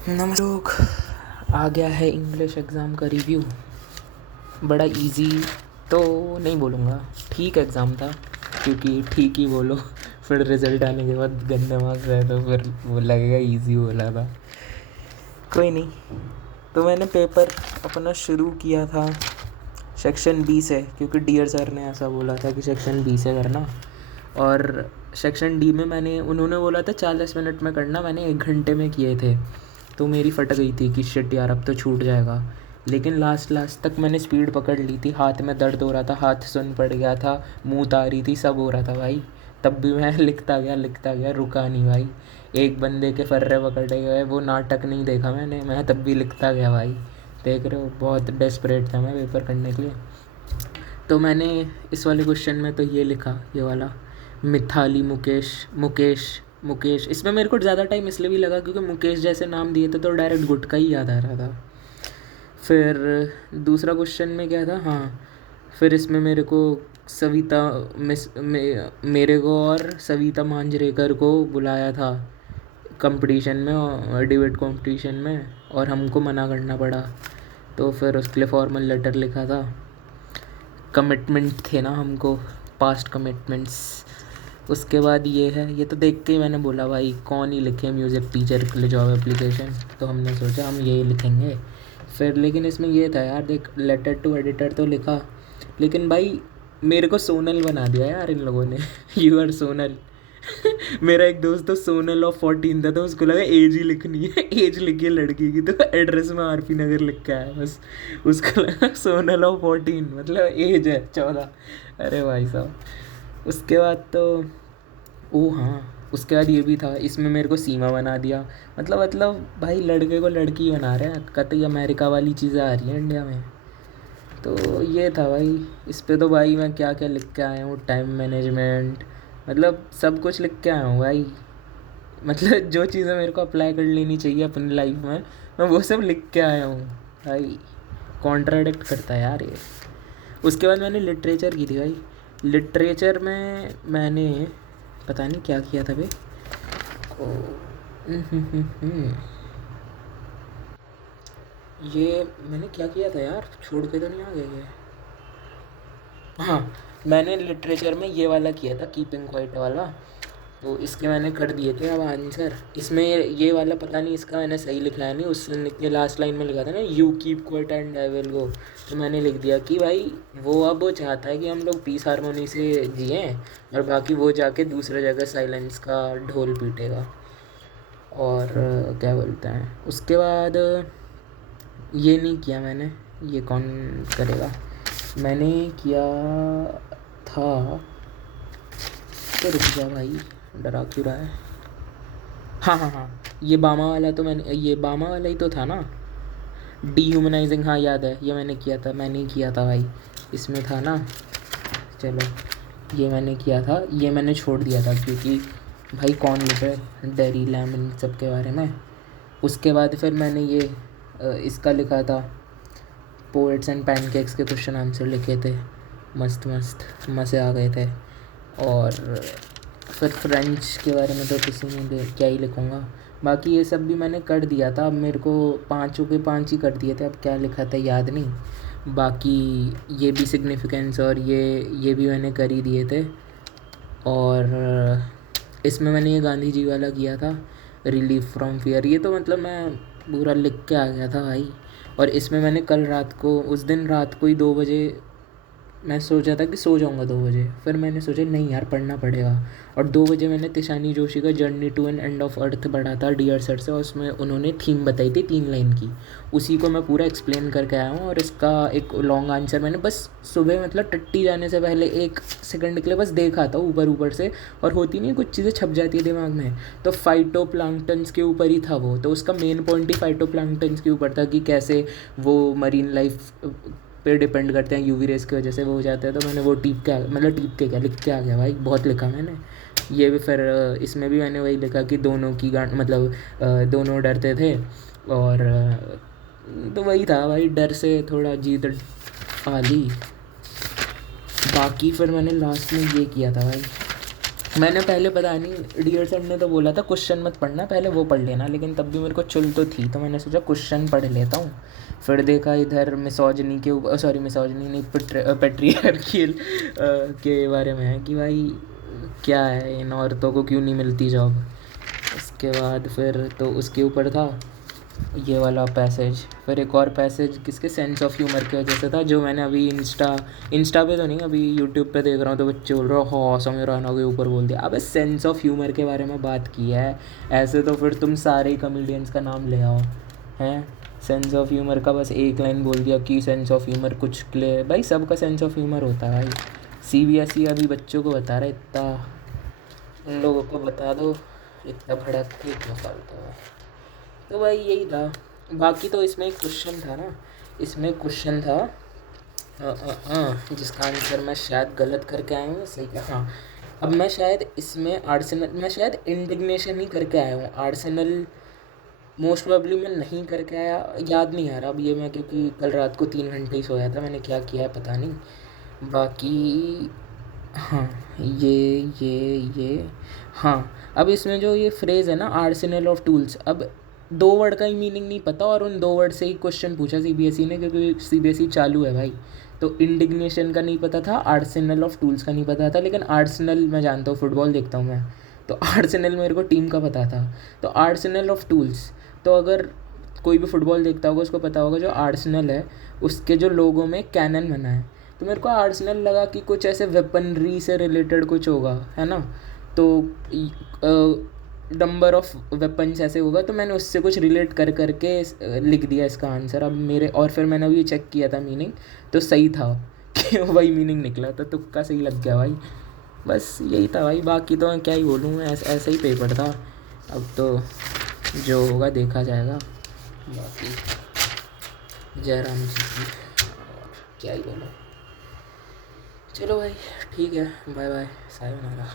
नमस्कार लोग, आ गया है इंग्लिश एग्ज़ाम का रिव्यू। बड़ा इजी तो नहीं बोलूँगा, ठीक एग्ज़ाम था, क्योंकि ठीक ही बोलो फिर रिज़ल्ट आने के बाद गंदे मार्क्स आए तो फिर वो लगेगा इजी बोला था। कोई नहीं, तो मैंने पेपर अपना शुरू किया था सेक्शन बी से, क्योंकि डियर सर ने ऐसा बोला था कि सेक्शन बी से करना। और सेक्शन डी में उन्होंने बोला था 40 मिनट में करना, मैंने 1 घंटे में किए थे। तो मेरी फट गई थी कि शिट यार अब तो छूट जाएगा। लेकिन लास्ट तक मैंने स्पीड पकड़ ली थी। हाथ में दर्द हो रहा था, हाथ सुन पड़ गया था, मुँह तारी थी, सब हो रहा था भाई। तब भी मैं लिखता गया, रुका नहीं भाई। एक बंदे के फर्रे पकड़े गए, वो नाटक नहीं देखा मैंने, मैं तब भी लिखता गया भाई। देख रहे हो, बहुत डेस्परेट था मैं पेपर करने के लिए। तो मैंने इस वाले क्वेश्चन में तो ये लिखा, ये वाला मिथाली मुकेश मुकेश मुकेश। इसमें मेरे को ज़्यादा टाइम इसलिए भी लगा क्योंकि मुकेश जैसे नाम दिए थे तो डायरेक्ट गुटखा ही याद आ रहा था। फिर दूसरा क्वेश्चन में क्या था, हाँ, फिर इसमें मेरे को सविता मेरे को और सविता मांजरेकर को बुलाया था कंपटीशन में, और डिबेट कंपटीशन में, और हमको मना करना पड़ा। तो फिर उसके लिए फॉर्मल लेटर लिखा था। कमिटमेंट थे ना हमको, पास्ट कमिटमेंट्स। उसके बाद ये है, ये तो देख के ही मैंने बोला भाई कौन ही लिखे म्यूज़िक टीचर के लिए जॉब एप्लीकेशन, तो हमने सोचा हम यही लिखेंगे। फिर लेकिन इसमें ये था यार, देख, लेटर टू एडिटर तो लिखा, लेकिन भाई मेरे को सोनल बना दिया यार इन लोगों ने यू आर सोनल मेरा एक दोस्त तो सोनल ऑफ 14 था, तो उसको लगा एज ही लिखनी है, एज लिखी है लड़की की, तो एड्रेस में आरपी नगर लिख के आया बस। उसको लगा सोनल ऑफ 14 मतलब एज है 14। अरे भाई साहब, उसके बाद तो ओ हाँ, उसके बाद ये भी था, इसमें मेरे को सीमा बना दिया। मतलब भाई लड़के को लड़की बना रहे हैं, कतई अमेरिका वाली चीज़ें आ रही हैं इंडिया में। तो ये था भाई। इस पे तो भाई मैं क्या क्या लिख के आया हूँ, टाइम मैनेजमेंट, मतलब सब कुछ लिख के आया हूँ भाई। मतलब जो चीज़ें मेरे को अप्लाई कर लेनी चाहिए अपनी लाइफ में, मैं वो सब लिख के आया हूँ भाई। कॉन्ट्राडिक्ट करता है यार ये। उसके बाद मैंने लिटरेचर की थी भाई। लिटरेचर में मैंने पता नहीं क्या किया था भाई। ये मैंने क्या किया था यार, छोड़ के तो नहीं आ गया ये। हाँ, मैंने लिटरेचर में ये वाला किया था, कीपिंग क्वाइट वाला। तो इसके मैंने कर दिए थे अब आंसर। इसमें ये वाला पता नहीं इसका मैंने सही लिखा है नहीं, उसने लास्ट लाइन में लिखा था ना, you keep quiet and I will go. तो मैंने लिख दिया कि भाई वो अब वो चाहता है कि हम लोग पीस हारमोनी से जिए, और बाकी वो जाके दूसरे जगह साइलेंस का ढोल पीटेगा। और क्या बोलते हैं, उसके बाद ये नहीं किया मैंने, ये कौन करेगा। मैंने किया था, तो रुक जा भाई, डरा क्यों रहा है। हाँ, ये बामा वाला तो मैंने, ये बामा वाला ही तो था ना, डीह्यूमनाइजिंग, हाँ याद है, ये मैंने किया था, मैंने ही किया था भाई, इसमें था ना। चलो, ये मैंने किया था, ये मैंने छोड़ दिया था क्योंकि भाई कौन लिखे डेरी लैम इन सब के बारे में। उसके बाद फिर मैंने ये इसका लिखा था, पोएट्स एंड पैनकेक्स के क्वेश्चन आंसर लिखे थे, मस्त मस्त मज़े आ गए थे। और फिर फ्रेंच के बारे में तो किसी ने क्या ही लिखूँगा, बाकी ये सब भी मैंने कर दिया था। अब मेरे को पाँचों के पाँच ही कर दिए थे, अब क्या लिखा था याद नहीं। बाकी ये भी सिग्निफिकेंस और ये भी मैंने कर ही दिए थे। और इसमें मैंने ये गांधी जी वाला किया था, रिलीफ फ्रॉम फियर, ये तो मतलब मैं पूरा लिख के आ गया था भाई। और इसमें मैंने कल रात को, उस दिन रात को ही 2 बजे मैं सोचा था कि सो जाऊंगा 2 बजे, फिर मैंने सोचा नहीं यार पढ़ना पड़ेगा। और 2 बजे मैंने तिशानी जोशी का journey to an end of earth पढ़ा था डियर सर से, और उसमें उन्होंने थीम बताई थी 3 लाइन की, उसी को मैं पूरा एक्सप्लेन करके आया हूँ। और इसका एक लॉन्ग आंसर मैंने बस सुबह मतलब टट्टी जाने से पहले 1 सेकंड के लिए बस देखा था ऊपर ऊपर से, और होती नहीं कुछ चीज़ें छप जाती है दिमाग में, तो फाइटो प्लांक्टन्स के ऊपर ही था वो, तो उसका मेन पॉइंट ही फाइटो प्लांक्टन्स के ऊपर था कि कैसे वो मरीन लाइफ पे डिपेंड करते हैं, यूवी रेस की वजह से वो हो जाते हैं। तो मैंने वो टीप के क्या लिख के आ गया भाई, बहुत लिखा मैंने। ये भी फिर इसमें भी मैंने वही लिखा कि दोनों की मतलब दोनों डरते थे, और तो वही था भाई, डर से थोड़ा जीत पा ली। बाकी फिर मैंने लास्ट में ये किया था भाई, मैंने पहले पता नहीं डियर सर ने तो बोला था क्वेश्चन मत पढ़ना, पहले वो पढ़ लेना, लेकिन तब भी मेरे को चुल तो थी, तो मैंने सोचा क्वेश्चन पढ़ लेता हूँ। फिर देखा इधर मिसोजिनी के ऊपर, सॉरी मिसोजिनी नहीं, पेट्रियार्कियल के बारे में है कि भाई क्या है, इन औरतों को क्यों नहीं मिलती जॉब। उसके बाद फिर तो उसके ऊपर था ये वाला पैसेज। फिर एक और पैसेज किसके, सेंस ऑफ ह्यूमर की वजह से था, जो मैंने अभी इंस्टा पे तो नहीं, अभी यूट्यूब पे देख रहा हूँ तो बच्चे बोल रहे हो हाँ समीर राना के ऊपर बोल दिया। अबे सेंस ऑफ ह्यूमर के बारे में बात की है, ऐसे तो फिर तुम सारे ही कॉमेडियंस का नाम ले आओ हैं। सेंस ऑफ ह्यूमर का बस एक लाइन बोल दिया कि सेंस ऑफ ह्यूमर कुछ के लिए, भाई सबका सेंस ऑफ ह्यूमर होता है भाई। CBSE अभी बच्चों को बता रहा है इतना, उन लोगों को बता दो इतना भड़क के क्यों फालतू है। तो भाई यही था। बाकी तो इसमें एक क्वेश्चन था ना, इसमें क्वेश्चन था जिसका आंसर मैं शायद गलत करके आया हूँ, सही है हाँ। अब मैं शायद इसमें आर्सेनल, मैं शायद इंडिग्नेशन ही करके आया हूँ, आर्सेनल मोस्ट प्रोबेबली मैं नहीं करके आया, याद नहीं आ रहा अब ये मैं, क्योंकि कल रात को 3 घंटे ही सोया था, मैंने क्या किया है पता नहीं। बाकी हाँ ये हाँ। अब इसमें जो ये फ्रेज़ है ना आर्सेनल ऑफ टूल्स, अब 2 वर्ड का ही मीनिंग नहीं पता और उन 2 वर्ड से ही क्वेश्चन पूछा CBSE ने, क्योंकि CBSE चालू है भाई। तो इंडिग्नेशन का नहीं पता था, आर्सेनल ऑफ टूल्स का नहीं पता था, लेकिन आर्सेनल मैं जानता हूँ, फुटबॉल देखता हूँ मैं, तो आर्सेनल मेरे को टीम का पता था। तो आर्सेनल ऑफ टूल्स, तो अगर कोई भी फुटबॉल देखता होगा उसको पता होगा जो आर्सेनल है उसके जो लोगों में कैनन बना है, तो मेरे को आर्सेनल लगा कि कुछ ऐसे वेपनरी से रिलेटेड कुछ होगा, है ना। तो नंबर ऑफ वेपन्स ऐसे होगा, तो मैंने उससे कुछ रिलेट कर करके लिख दिया इसका आंसर। अब मेरे, और फिर मैंने अभी चेक किया था मीनिंग, तो सही था कि वही मीनिंग निकला, तो तुक्का सही लग गया भाई। बस यही था भाई, बाकी तो मैं क्या ही बोलूँ, ऐसा ही पेपर था। अब तो जो होगा देखा जाएगा। बाकी जयराम जी की क्या ही बोलूँ। चलो भाई ठीक है, बाय बाय, सायोनारा।